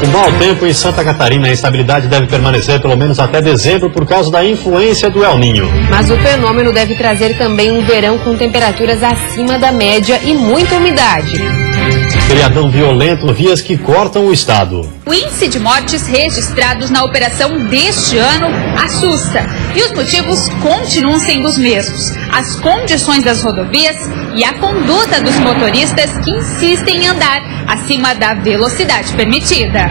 O mau tempo em Santa Catarina, a instabilidade deve permanecer pelo menos até dezembro por causa da influência do El Niño. Mas o fenômeno deve trazer também um verão com temperaturas acima da média e muita umidade. Feriadão violento, vias que cortam o estado. O índice de mortes registrados na operação deste ano assusta. E os motivos continuam sendo os mesmos. As condições das rodovias e a conduta dos motoristas que insistem em andar acima da velocidade permitida.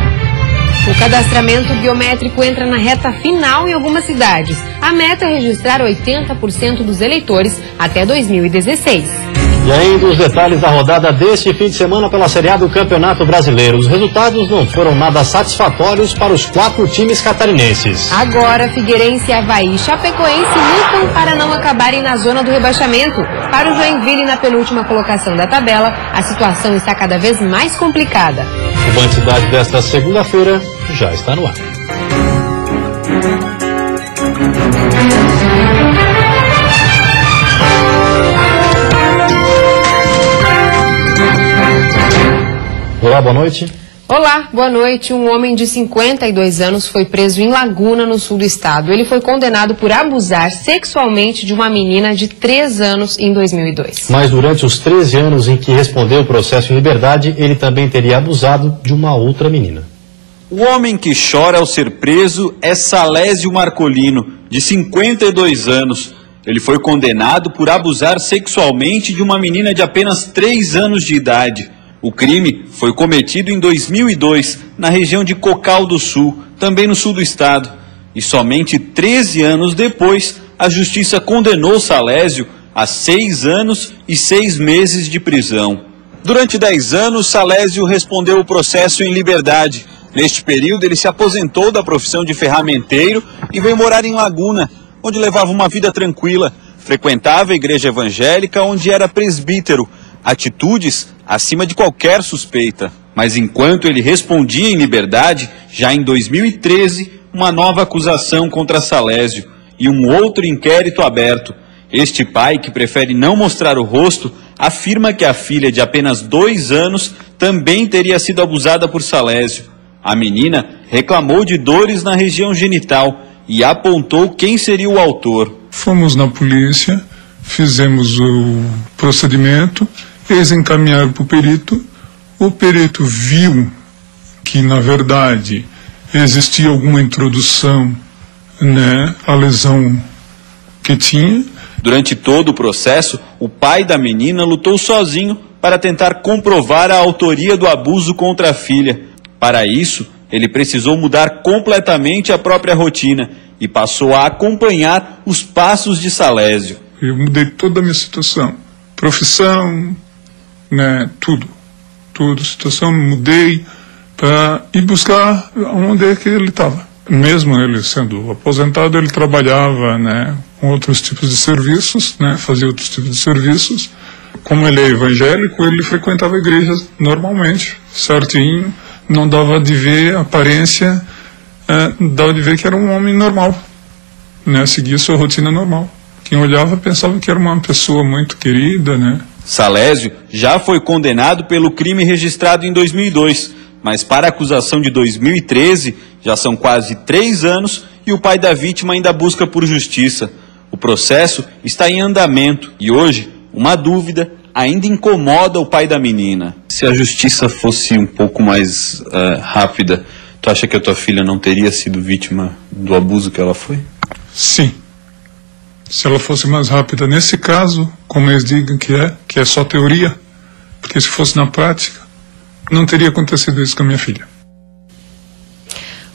O cadastramento biométrico entra na reta final em algumas cidades. A meta é registrar 80% dos eleitores até 2016. E ainda os detalhes da rodada deste fim de semana pela Série A do Campeonato Brasileiro. Os resultados não foram nada satisfatórios para os 4 times catarinenses. Agora, Figueirense, Avaí e Chapecoense lutam para não acabarem na zona do rebaixamento. Para o Joinville, na penúltima colocação da tabela, a situação está cada vez mais complicada. O Band Cidade desta segunda-feira já está no ar. Olá, boa noite. Olá, boa noite. Um homem de 52 anos foi preso em Laguna, no sul do estado. Ele foi condenado por abusar sexualmente de uma menina de 3 anos em 2002. Mas durante os 13 anos em que respondeu o processo em liberdade, ele também teria abusado de uma outra menina. O homem que chora ao ser preso é Salésio Marcolino, de 52 anos. Ele foi condenado por abusar sexualmente de uma menina de apenas 3 anos de idade. O crime foi cometido em 2002, na região de Cocal do Sul, também no sul do estado. E somente 13 anos depois, a justiça condenou Salésio a 6 anos e 6 meses de prisão. Durante 10 anos, Salésio respondeu o processo em liberdade. Neste período, ele se aposentou da profissão de ferramenteiro e veio morar em Laguna, onde levava uma vida tranquila. Frequentava a igreja evangélica, onde era presbítero. Atitudes acima de qualquer suspeita. Mas enquanto ele respondia em liberdade, já em 2013, uma nova acusação contra Salésio e um outro inquérito aberto. Este pai, que prefere não mostrar o rosto, afirma que a filha de apenas 2 anos também teria sido abusada por Salésio. A menina reclamou de dores na região genital e apontou quem seria o autor. Fomos na polícia, fizemos o procedimento, eles encaminharam para o perito. O perito viu que, na verdade, existia alguma introdução, à lesão que tinha. Durante todo o processo, o pai da menina lutou sozinho para tentar comprovar a autoria do abuso contra a filha. Para isso, ele precisou mudar completamente a própria rotina e passou a acompanhar os passos de Salésio. Eu mudei toda a minha situação, profissão, tudo, situação, mudei para ir buscar onde é que ele estava. Mesmo ele sendo aposentado, ele trabalhava, com outros tipos de serviços, fazia outros tipos de serviços. Como ele é evangélico, ele frequentava a igreja normalmente, certinho, não dava de ver a aparência, dava de ver que era um homem normal, seguia sua rotina normal. Quem olhava pensava que era uma pessoa muito querida, Salésio já foi condenado pelo crime registrado em 2002, mas para a acusação de 2013 já são quase 3 anos e o pai da vítima ainda busca por justiça. O processo está em andamento e hoje uma dúvida ainda incomoda o pai da menina. Se a justiça fosse um pouco mais rápida, tu acha que a tua filha não teria sido vítima do abuso que ela foi? Sim. Se ela fosse mais rápida nesse caso, como eles dizem que é só teoria, porque se fosse na prática, não teria acontecido isso com a minha filha.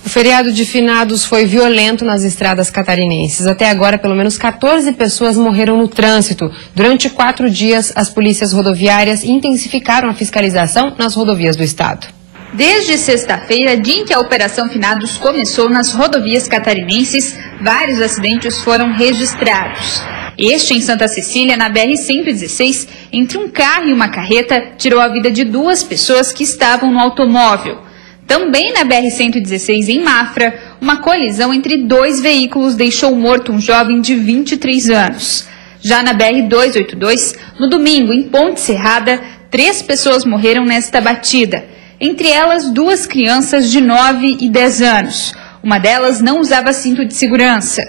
O feriado de finados foi violento nas estradas catarinenses. Até agora, pelo menos 14 pessoas morreram no trânsito. Durante 4 dias, as polícias rodoviárias intensificaram a fiscalização nas rodovias do estado. Desde sexta-feira, dia em que a Operação Finados começou nas rodovias catarinenses, vários acidentes foram registrados. Este em Santa Cecília, na BR-116, entre um carro e uma carreta, tirou a vida de 2 pessoas que estavam no automóvel. Também na BR-116, em Mafra, uma colisão entre 2 veículos deixou morto um jovem de 23 anos. Já na BR-282, no domingo, em Ponte Serrada, 3 pessoas morreram nesta batida. Entre elas, 2 crianças de 9 e 10 anos. Uma delas não usava cinto de segurança.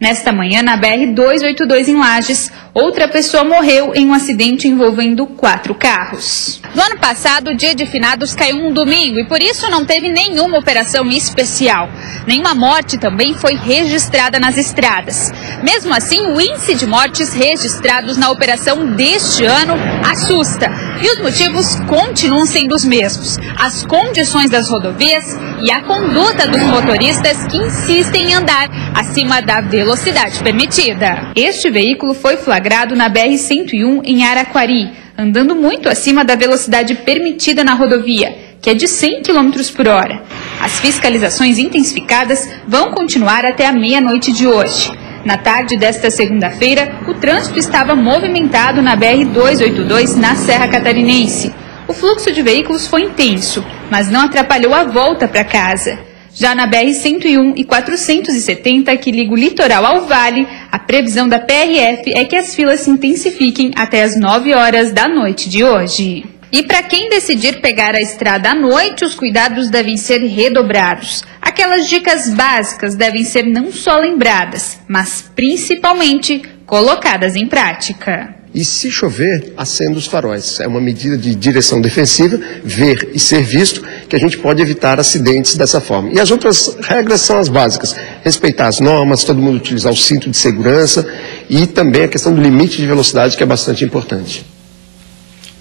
Nesta manhã, na BR-282 em Lages, outra pessoa morreu em um acidente envolvendo 4 carros. No ano passado, o dia de finados caiu um domingo e por isso não teve nenhuma operação especial. Nenhuma morte também foi registrada nas estradas. Mesmo assim, o índice de mortes registrados na operação deste ano assusta. E os motivos continuam sendo os mesmos: as condições das rodovias e a conduta dos motoristas que insistem em andar acima da velocidade permitida. Este veículo foi flagrado na BR-101 em Araquari, andando muito acima da velocidade permitida na rodovia, que é de 100 km por hora. As fiscalizações intensificadas vão continuar até a meia-noite de hoje. Na tarde desta segunda-feira, o trânsito estava movimentado na BR-282 na Serra Catarinense. O fluxo de veículos foi intenso, mas não atrapalhou a volta para casa. Já na BR-101 e 470, que liga o litoral ao vale, a previsão da PRF é que as filas se intensifiquem até as 9 horas da noite de hoje. E para quem decidir pegar a estrada à noite, os cuidados devem ser redobrados. Aquelas dicas básicas devem ser não só lembradas, mas principalmente colocadas em prática. E se chover, acenda os faróis. É uma medida de direção defensiva, ver e ser visto, que a gente pode evitar acidentes dessa forma. E as outras regras são as básicas: respeitar as normas, todo mundo utilizar o cinto de segurança e também a questão do limite de velocidade, que é bastante importante.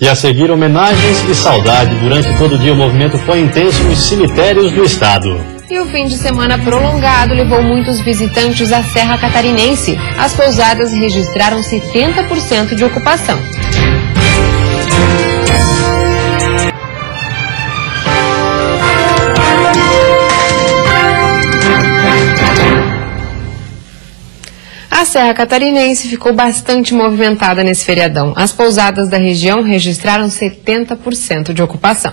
E a seguir, homenagens e saudade. Durante todo o dia o movimento foi intenso nos cemitérios do estado. E o fim de semana prolongado levou muitos visitantes à Serra Catarinense. As pousadas registraram 70% de ocupação. A Serra Catarinense ficou bastante movimentada nesse feriadão. As pousadas da região registraram 70% de ocupação.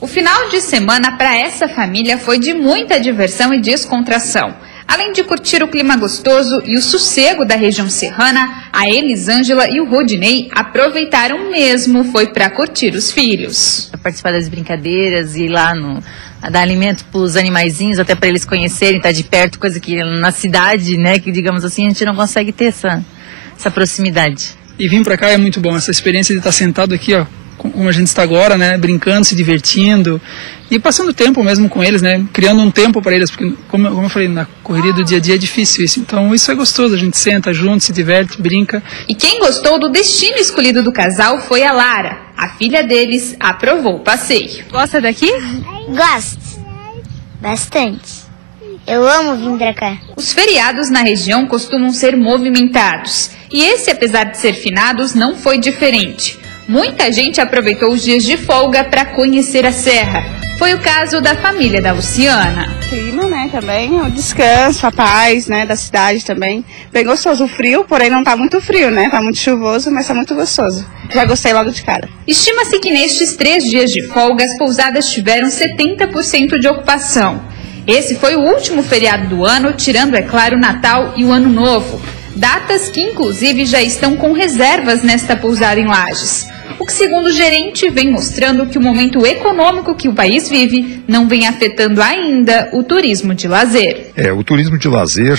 O final de semana para essa família foi de muita diversão e descontração. Além de curtir o clima gostoso e o sossego da região serrana, a Elisângela e o Rodinei aproveitaram mesmo, foi para curtir os filhos. Participar das brincadeiras, ir lá dar alimento para os animaizinhos, até para eles conhecerem, estar de perto, coisa que na cidade, né, que digamos assim, a gente não consegue ter essa proximidade. E vir para cá é muito bom, essa experiência de estar sentado aqui, ó, como a gente está agora, né, brincando, se divertindo e passando tempo mesmo com eles, né, criando um tempo para eles, porque como eu falei, na correria do dia a dia é difícil isso, então isso é gostoso, a gente senta junto, se diverte, brinca. E quem gostou do destino escolhido do casal foi a Lara. A filha deles aprovou o passeio. Gosta daqui? Gosto, bastante. Eu amo vir pra cá. Os feriados na região costumam ser movimentados e esse, apesar de ser finados, não foi diferente. Muita gente aproveitou os dias de folga para conhecer a serra. Foi o caso da família da Luciana. Clima, né, também, o descanso, a paz, né, da cidade também. Bem gostoso, o frio, porém não tá muito frio, né, tá muito chuvoso, mas tá muito gostoso. Já gostei logo de cara. Estima-se que nestes 3 dias de folga as pousadas tiveram 70% de ocupação. Esse foi o último feriado do ano, tirando, é claro, o Natal e o Ano Novo. Datas que, inclusive, já estão com reservas nesta pousada em Lages. O que, segundo o gerente, vem mostrando que o momento econômico que o país vive não vem afetando ainda o turismo de lazer. O turismo de lazer,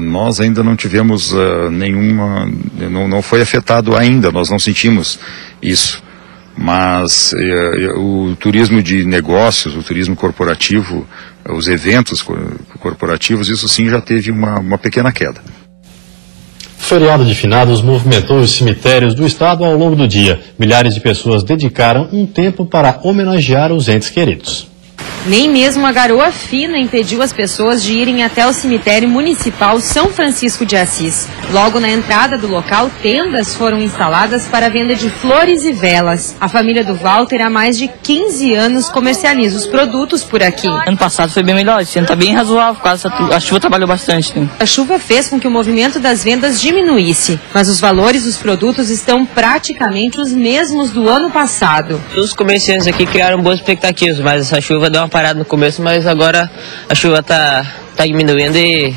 nós ainda não tivemos nenhuma, não foi afetado ainda, nós não sentimos isso. Mas o turismo de negócios, o turismo corporativo, os eventos corporativos, isso sim já teve uma pequena queda. O feriado de finados movimentou os cemitérios do estado ao longo do dia. Milhares de pessoas dedicaram um tempo para homenagear os entes queridos. Nem mesmo a garoa fina impediu as pessoas de irem até o cemitério municipal São Francisco de Assis. Logo na entrada do local, tendas foram instaladas para a venda de flores e velas. A família do Walter há mais de 15 anos comercializa os produtos por aqui. Ano passado foi bem melhor, esse ano está bem razoável, por causa a chuva trabalhou bastante. Né? A chuva fez com que o movimento das vendas diminuísse, mas os valores dos produtos estão praticamente os mesmos do ano passado. Os comerciantes aqui criaram boas expectativas, mas essa chuva deu uma parada no começo, mas agora a chuva está diminuindo e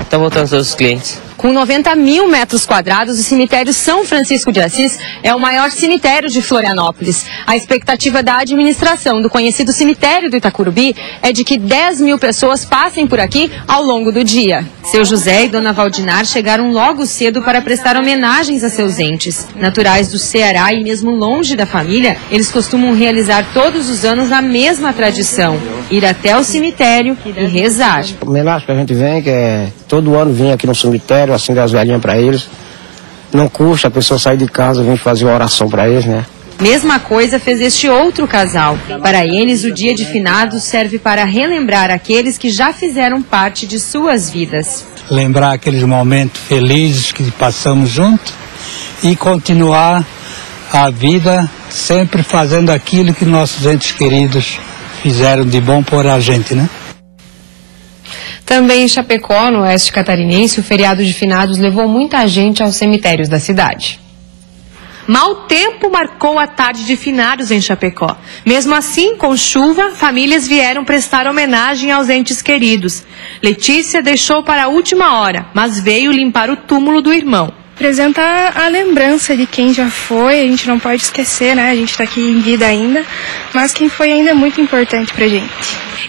está voltando todos os clientes. Com 90 mil metros quadrados, o cemitério São Francisco de Assis é o maior cemitério de Florianópolis. A expectativa da administração do conhecido cemitério do Itacurubi é de que 10 mil pessoas passem por aqui ao longo do dia. Seu José e Dona Valdinar chegaram logo cedo para prestar homenagens a seus entes. Naturais do Ceará e mesmo longe da família, eles costumam realizar todos os anos a mesma tradição: ir até o cemitério e rezar. A homenagem que a gente vem, que é todo ano vir aqui no cemitério, acender as velhinhas para eles. Não custa a pessoa sair de casa, vir fazer uma oração para eles, né? Mesma coisa fez este outro casal. Para eles, o dia de finados serve para relembrar aqueles que já fizeram parte de suas vidas. Lembrar aqueles momentos felizes que passamos juntos e continuar a vida sempre fazendo aquilo que nossos entes queridos fizeram de bom por a gente, né? Também em Chapecó, no oeste catarinense, o feriado de finados levou muita gente aos cemitérios da cidade. Mau tempo marcou a tarde de finados em Chapecó. Mesmo assim, com chuva, famílias vieram prestar homenagem aos entes queridos. Letícia deixou para a última hora, mas veio limpar o túmulo do irmão. Apresentar a lembrança de quem já foi, a gente não pode esquecer, né? A gente está aqui em vida ainda, mas quem foi ainda é muito importante pra gente.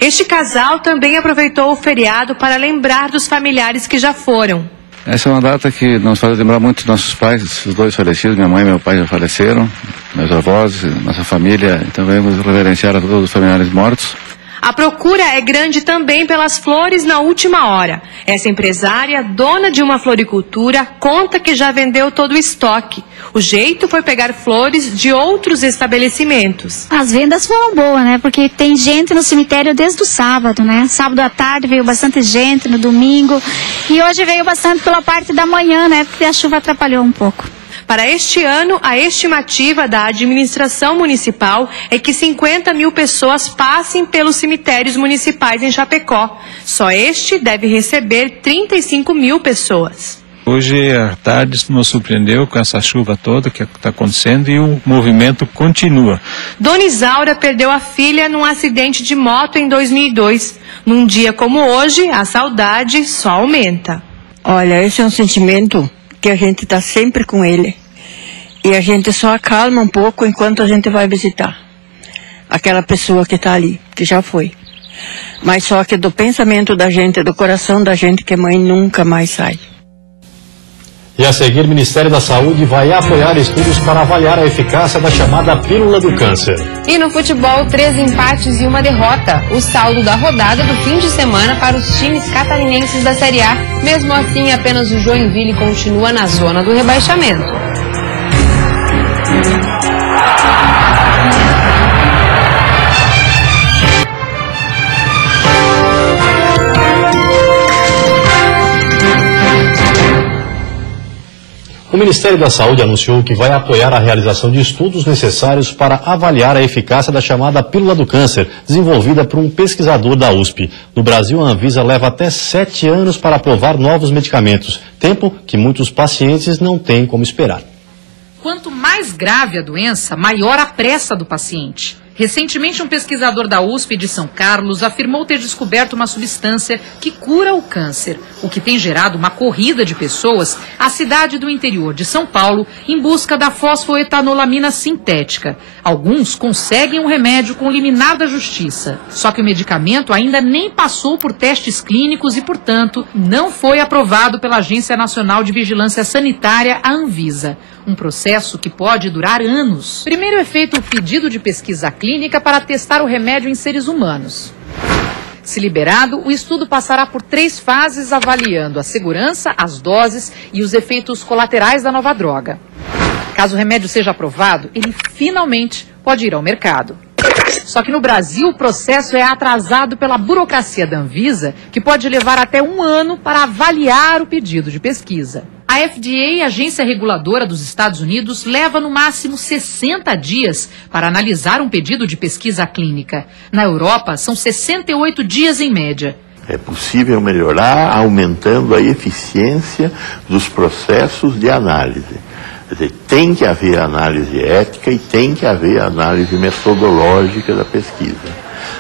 Este casal também aproveitou o feriado para lembrar dos familiares que já foram. Essa é uma data que nos faz lembrar muito dos nossos pais, os dois falecidos, minha mãe e meu pai já faleceram, meus avós, nossa família, e também vamos reverenciar a todos os familiares mortos. A procura é grande também pelas flores na última hora. Essa empresária, dona de uma floricultura, conta que já vendeu todo o estoque. O jeito foi pegar flores de outros estabelecimentos. As vendas foram boas, né? Porque tem gente no cemitério desde o sábado, né? Sábado à tarde veio bastante gente, no domingo. E hoje veio bastante pela parte da manhã, né? Porque a chuva atrapalhou um pouco. Para este ano, a estimativa da administração municipal é que 50 mil pessoas passem pelos cemitérios municipais em Chapecó. Só este deve receber 35 mil pessoas. Hoje à tarde nos surpreendeu com essa chuva toda que está acontecendo e o movimento continua. Dona Isaura perdeu a filha num acidente de moto em 2002. Num dia como hoje, a saudade só aumenta. Olha, esse é um sentimento que a gente está sempre com ele. E a gente só acalma um pouco enquanto a gente vai visitar aquela pessoa que está ali, que já foi. Mas só que do pensamento da gente, do coração da gente, que mãe nunca mais sai. E a seguir, o Ministério da Saúde vai apoiar estudos para avaliar a eficácia da chamada pílula do câncer. E no futebol, 3 empates e 1 derrota. O saldo da rodada do fim de semana para os times catarinenses da Série A. Mesmo assim, apenas o Joinville continua na zona do rebaixamento. O Ministério da Saúde anunciou que vai apoiar a realização de estudos necessários para avaliar a eficácia da chamada pílula do câncer, desenvolvida por um pesquisador da USP. No Brasil, a Anvisa leva até 7 anos para aprovar novos medicamentos, tempo que muitos pacientes não têm como esperar. Quanto mais grave a doença, maior a pressa do paciente. Recentemente, um pesquisador da USP de São Carlos afirmou ter descoberto uma substância que cura o câncer, o que tem gerado uma corrida de pessoas à cidade do interior de São Paulo em busca da fosfoetanolamina sintética. Alguns conseguem o remédio com liminar da justiça. Só que o medicamento ainda nem passou por testes clínicos e, portanto, não foi aprovado pela Agência Nacional de Vigilância Sanitária, a Anvisa. Um processo que pode durar anos. Primeiro é feito o pedido de pesquisa clínica para testar o remédio em seres humanos. Se liberado, o estudo passará por 3 fases avaliando a segurança, as doses e os efeitos colaterais da nova droga. Caso o remédio seja aprovado, ele finalmente pode ir ao mercado. Só que no Brasil o processo é atrasado pela burocracia da Anvisa, que pode levar até 1 ano para avaliar o pedido de pesquisa. A FDA, agência reguladora dos Estados Unidos, leva no máximo 60 dias para analisar um pedido de pesquisa clínica. Na Europa, são 68 dias em média. É possível melhorar aumentando a eficiência dos processos de análise. Quer dizer, tem que haver análise ética e tem que haver análise metodológica da pesquisa.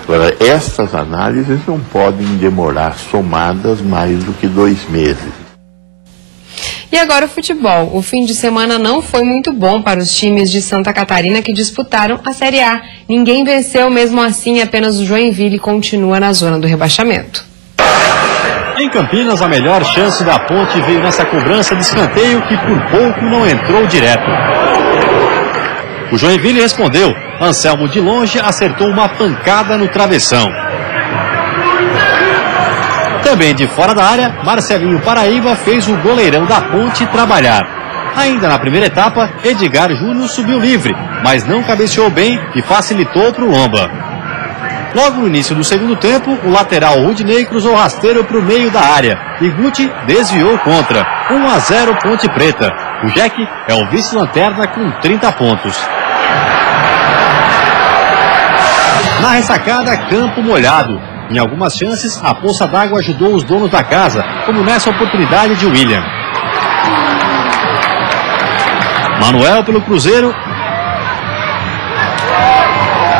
Agora, estas análises não podem demorar somadas mais do que 2 meses. E agora o futebol. O fim de semana não foi muito bom para os times de Santa Catarina que disputaram a Série A. Ninguém venceu, mesmo assim, apenas o Joinville continua na zona do rebaixamento. Em Campinas, a melhor chance da Ponte veio nessa cobrança de escanteio que por pouco não entrou direto. O Joinville respondeu. Anselmo de longe acertou uma pancada no travessão. Também de fora da área, Marcelinho Paraíba fez o goleirão da Ponte trabalhar. Ainda na primeira etapa, Edgar Júnior subiu livre, mas não cabeceou bem e facilitou para o Lomba. Logo no início do segundo tempo, o lateral Rudinei cruzou rasteiro para o meio da área e Guti desviou contra. 1-0 Ponte Preta. O Jack é o vice-lanterna com 30 pontos. Na ressacada, campo molhado. Em algumas chances, a poça d'água ajudou os donos da casa, como nessa oportunidade de William. Manuel pelo Cruzeiro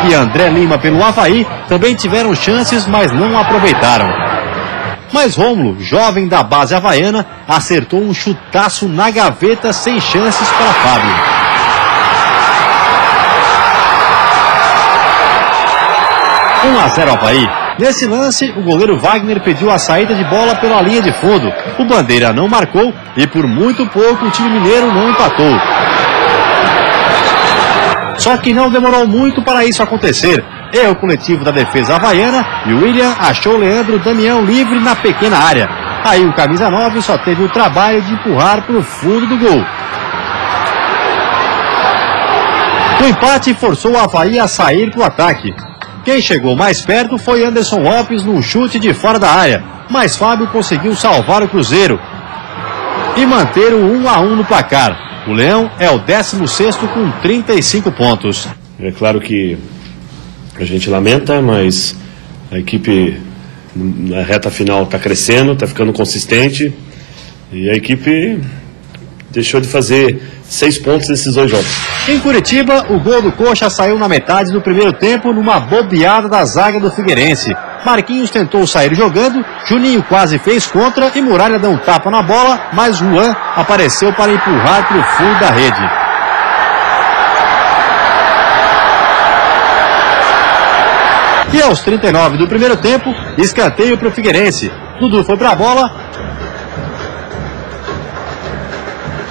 e André Lima pelo Avaí também tiveram chances, mas não aproveitaram. Mas Rômulo, jovem da base havaiana, acertou um chutaço na gaveta sem chances para Fábio. Um 1-0 Avaí. Nesse lance, o goleiro Wagner pediu a saída de bola pela linha de fundo. O Bandeira não marcou e por muito pouco o time mineiro não empatou. Só que não demorou muito para isso acontecer. Erro coletivo da defesa havaiana e o William achou Leandro Damião livre na pequena área. Aí o camisa 9 só teve o trabalho de empurrar para o fundo do gol. O empate forçou o Avaí a sair para o ataque. Quem chegou mais perto foi Anderson Lopes num chute de fora da área, mas Fábio conseguiu salvar o Cruzeiro e manter o 1-1 no placar. O Leão é o 16º com 35 pontos. É claro que a gente lamenta, mas a equipe na reta final está crescendo, está ficando consistente e a equipe deixou de fazer 6 pontos nesses 2 jogos. Em Curitiba, o gol do Coxa saiu na metade do primeiro tempo numa bobeada da zaga do Figueirense. Marquinhos tentou sair jogando, Juninho quase fez contra e Muralha deu um tapa na bola, mas Juan apareceu para empurrar para o fundo da rede. E aos 39 do primeiro tempo, escanteio para o Figueirense. Dudu foi para a bola.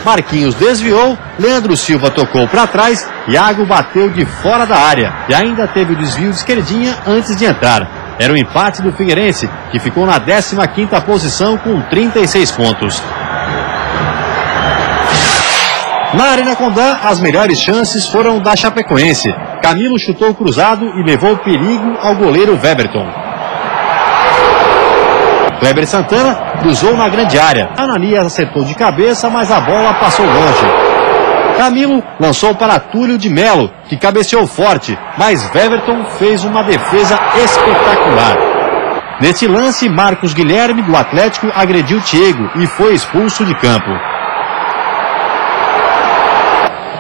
Marquinhos desviou, Leandro Silva tocou para trás, Iago bateu de fora da área e ainda teve o desvio de esquerdinha antes de entrar. Era o empate do Figueirense, que ficou na 15ª posição com 36 pontos. Na Arena Condá, as melhores chances foram da Chapecoense. Camilo chutou cruzado e levou perigo ao goleiro Weberton. Kleber Santana cruzou na grande área. Ananias acertou de cabeça, mas a bola passou longe. Camilo lançou para Túlio de Melo, que cabeceou forte, mas Weberton fez uma defesa espetacular. Nesse lance, Marcos Guilherme, do Atlético, agrediu Thiago e foi expulso de campo.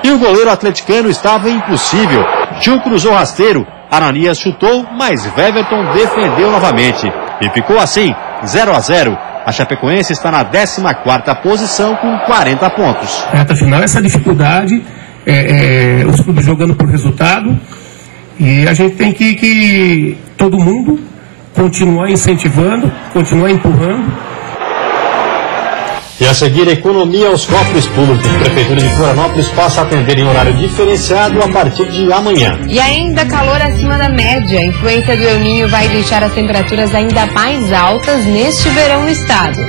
E o goleiro atleticano estava impossível. Gil cruzou rasteiro, Ananias chutou, mas Weberton defendeu novamente. E ficou assim, 0-0. A Chapecoense está na 14ª posição com 40 pontos. Reta final, essa dificuldade, os clubes jogando por resultado. E a gente tem que todo mundo continuar incentivando, continuar empurrando. E a seguir, economia aos cofres públicos. A Prefeitura de Florianópolis passa a atender em horário diferenciado a partir de amanhã. E ainda calor acima da média. A influência do El Niño vai deixar as temperaturas ainda mais altas neste verão no estado.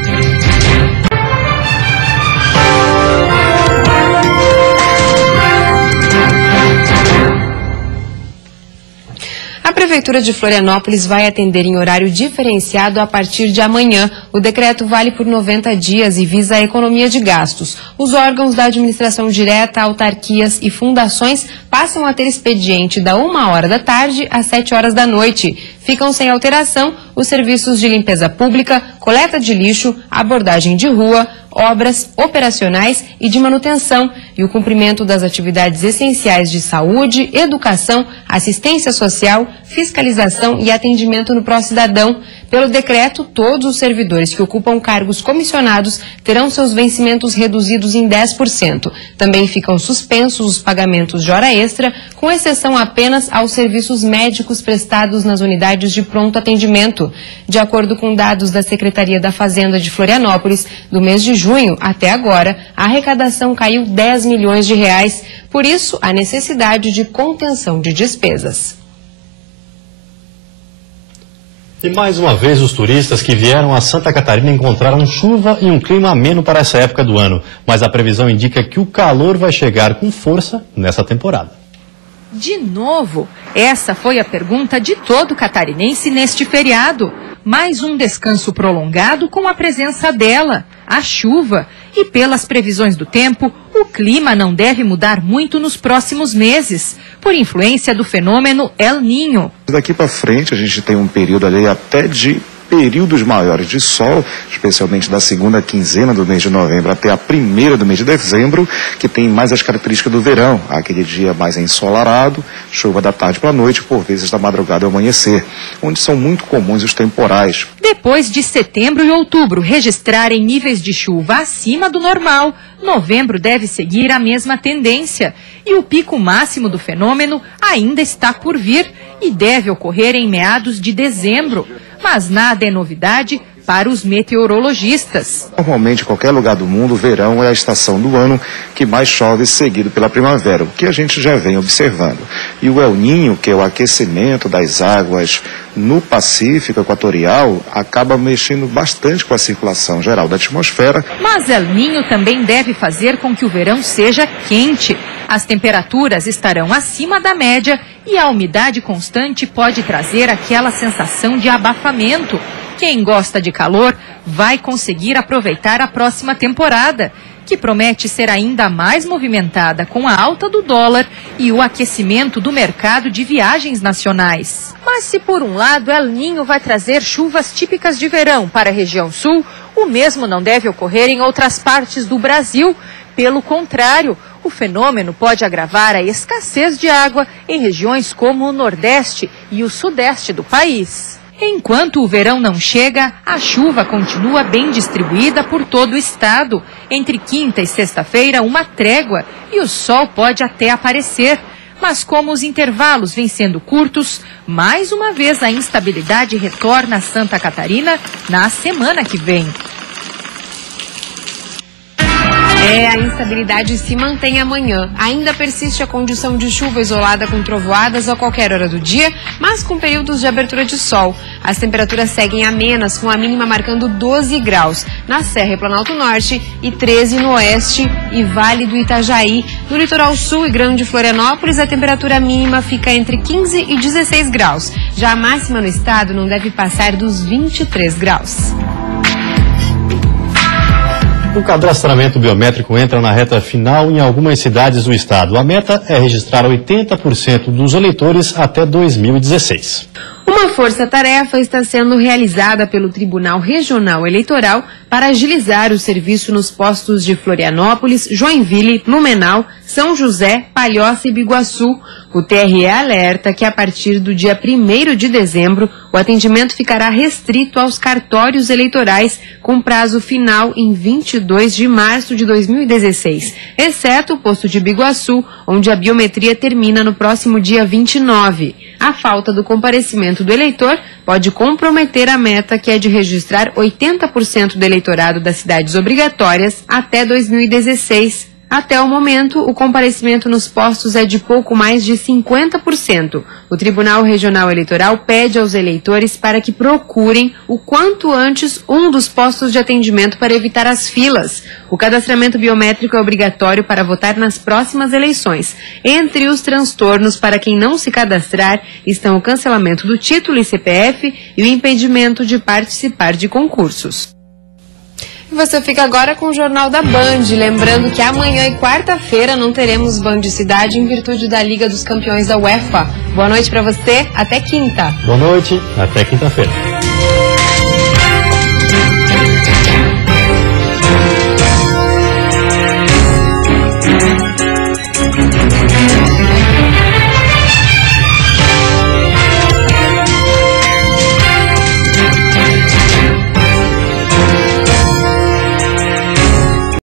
A Prefeitura de Florianópolis vai atender em horário diferenciado a partir de amanhã. O decreto vale por 90 dias e visa a economia de gastos. Os órgãos da administração direta, autarquias e fundações passam a ter expediente da 1h da tarde às 7 horas da noite. Ficam sem alteração os serviços de limpeza pública, coleta de lixo, abordagem de rua, obras operacionais e de manutenção. E e o cumprimento das atividades essenciais de saúde, educação, assistência social, fiscalização e atendimento no pró-cidadão. Pelo decreto, todos os servidores que ocupam cargos comissionados terão seus vencimentos reduzidos em 10%. Também ficam suspensos os pagamentos de hora extra, com exceção apenas aos serviços médicos prestados nas unidades de pronto atendimento. De acordo com dados da Secretaria da Fazenda de Florianópolis, do mês de junho até agora, a arrecadação caiu 10 milhões de reais. Por isso, a necessidade de contenção de despesas. E mais uma vez os turistas que vieram a Santa Catarina encontraram chuva e um clima ameno para essa época do ano. Mas a previsão indica que o calor vai chegar com força nessa temporada. De novo? Essa foi a pergunta de todo catarinense neste feriado. Mais um descanso prolongado com a presença dela, a chuva. E pelas previsões do tempo, o clima não deve mudar muito nos próximos meses, por influência do fenômeno El Niño. Daqui para frente a gente tem um período ali até de períodos maiores de sol, especialmente da segunda quinzena do mês de novembro até a primeira do mês de dezembro, que tem mais as características do verão, aquele dia mais ensolarado, chuva da tarde para a noite, por vezes da madrugada ao amanhecer, onde são muito comuns os temporais. Depois de setembro e outubro registrarem níveis de chuva acima do normal, novembro deve seguir a mesma tendência. E o pico máximo do fenômeno ainda está por vir e deve ocorrer em meados de dezembro. Mas nada é novidade para os meteorologistas. Normalmente, em qualquer lugar do mundo, o verão é a estação do ano que mais chove, seguido pela primavera, o que a gente já vem observando. E o El Niño, que é o aquecimento das águas no Pacífico Equatorial, acaba mexendo bastante com a circulação geral da atmosfera. Mas El Niño também deve fazer com que o verão seja quente. As temperaturas estarão acima da média e a umidade constante pode trazer aquela sensação de abafamento. Quem gosta de calor vai conseguir aproveitar a próxima temporada, que promete ser ainda mais movimentada com a alta do dólar e o aquecimento do mercado de viagens nacionais. Mas se por um lado El Niño vai trazer chuvas típicas de verão para a região sul, o mesmo não deve ocorrer em outras partes do Brasil. Pelo contrário, o fenômeno pode agravar a escassez de água em regiões como o Nordeste e o Sudeste do país. Enquanto o verão não chega, a chuva continua bem distribuída por todo o estado. Entre quinta e sexta-feira, uma trégua e o sol pode até aparecer. Mas como os intervalos vêm sendo curtos, mais uma vez a instabilidade retorna a Santa Catarina na semana que vem. A instabilidade se mantém amanhã. Ainda persiste a condição de chuva isolada com trovoadas a qualquer hora do dia, mas com períodos de abertura de sol. As temperaturas seguem amenas, com a mínima marcando 12 graus na Serra e Planalto Norte e 13 no Oeste e Vale do Itajaí. No litoral sul e Grande Florianópolis, a temperatura mínima fica entre 15 e 16 graus. Já a máxima no estado não deve passar dos 23 graus. O cadastramento biométrico entra na reta final em algumas cidades do estado. A meta é registrar 80% dos eleitores até 2016. Uma força-tarefa está sendo realizada pelo Tribunal Regional Eleitoral para agilizar o serviço nos postos de Florianópolis, Joinville, Blumenau, São José, Palhoça e Biguaçu. O TRE alerta que a partir do dia 1º de dezembro, o atendimento ficará restrito aos cartórios eleitorais, com prazo final em 22 de março de 2016, exceto o posto de Biguaçu, onde a biometria termina no próximo dia 29. A falta do comparecimento do eleitor pode comprometer a meta, que é de registrar 80% do eleitorado das cidades obrigatórias até 2016. Até o momento, o comparecimento nos postos é de pouco mais de 50%. O Tribunal Regional Eleitoral pede aos eleitores para que procurem o quanto antes um dos postos de atendimento para evitar as filas. O cadastramento biométrico é obrigatório para votar nas próximas eleições. Entre os transtornos para quem não se cadastrar estão o cancelamento do título e CPF e o impedimento de participar de concursos. Você fica agora com o Jornal da Band, lembrando que amanhã e quarta-feira não teremos Band Cidade em virtude da Liga dos Campeões da UEFA. Boa noite para você, até quinta. Boa noite, até quinta-feira.